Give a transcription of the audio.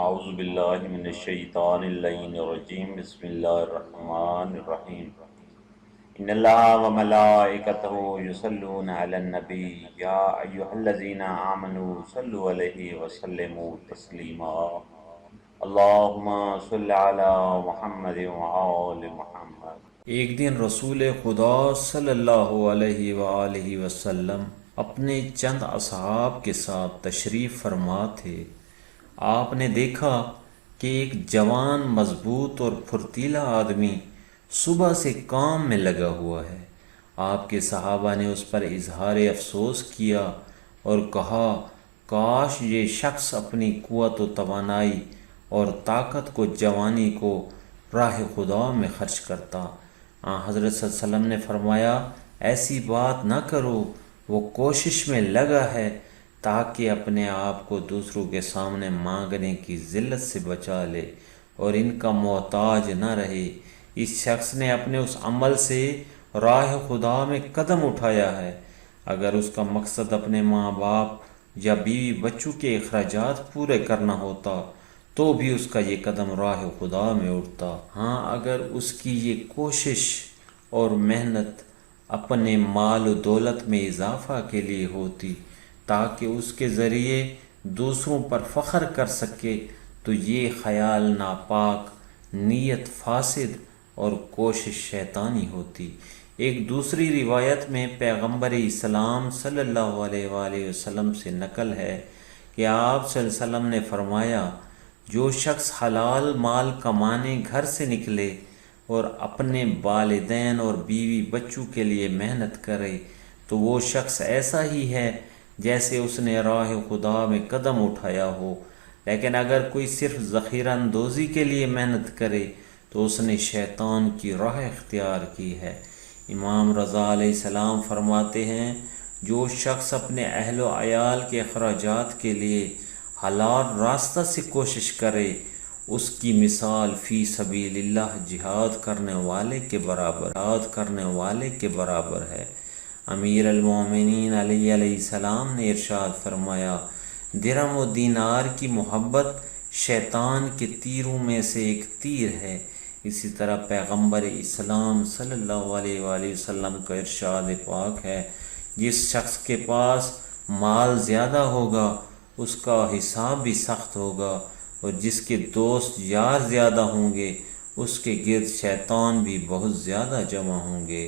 اعوذ باللہ من الشیطان اللعین الرجیم بسم اللہ الرحمن الرحیم ان اللہ وملائکتہ یصلون علی النبی یا ایہا الذین آمنوا صلوا علیہ وسلموا تسلیما اللہم صل علی محمد وآل محمد۔ ایک دن رسول خدا صلی اللہ علیہ وآلہ وسلم اپنے چند اصحاب کے ساتھ تشریف فرما تھے۔ آپ نے دیکھا کہ ایک جوان مضبوط اور پھرتیلا آدمی صبح سے کام میں لگا ہوا ہے۔ آپ کے صحابہ نے اس پر اظہار افسوس کیا اور کہا کاش یہ شخص اپنی قوت و توانائی اور طاقت کو جوانی کو راہ خدا میں خرچ کرتا۔ حضرت صلی اللہ علیہ وسلم نے فرمایا ایسی بات نہ کرو، وہ کوشش میں لگا ہے تاکہ اپنے آپ کو دوسروں کے سامنے مانگنے کی ذلت سے بچا لے اور ان کا محتاج نہ رہے۔ اس شخص نے اپنے اس عمل سے راہ خدا میں قدم اٹھایا ہے۔ اگر اس کا مقصد اپنے ماں باپ یا بیوی بچوں کے اخراجات پورے کرنا ہوتا تو بھی اس کا یہ قدم راہ خدا میں اٹھتا۔ اگر اس کی یہ کوشش اور محنت اپنے مال و دولت میں اضافہ کے لیے ہوتی تاکہ اس کے ذریعے دوسروں پر فخر کر سکے تو یہ خیال ناپاک، نیت فاسد اور کوشش شیطانی ہوتی۔ ایک دوسری روایت میں پیغمبر اسلام صلی اللہ علیہ وآلہ وسلم سے نقل ہے کہ آپ صلی اللہ علیہ وسلم نے فرمایا جو شخص حلال مال کمانے گھر سے نکلے اور اپنے والدین اور بیوی بچوں کے لیے محنت کرے تو وہ شخص ایسا ہی ہے جیسے اس نے راہ خدا میں قدم اٹھایا ہو، لیکن اگر کوئی صرف ذخیرہ اندوزی کے لیے محنت کرے تو اس نے شیطان کی راہ اختیار کی ہے۔ امام رضا علیہ السلام فرماتے ہیں جو شخص اپنے اہل و عیال کے اخراجات کے لیے حلال راستہ سے کوشش کرے اس کی مثال فی سبیل اللہ جہاد کرنے والے کے برابر ہے۔ امیر المومنین علیہ السلام نے ارشاد فرمایا درہم و دینار کی محبت شیطان کے تیروں میں سے ایک تیر ہے۔ اسی طرح پیغمبر اسلام صلی اللہ علیہ وآلہ وسلم کا ارشاد پاک ہے جس شخص کے پاس مال زیادہ ہوگا اس کا حساب بھی سخت ہوگا، اور جس کے دوست یار زیادہ ہوں گے اس کے گرد شیطان بھی بہت زیادہ جمع ہوں گے۔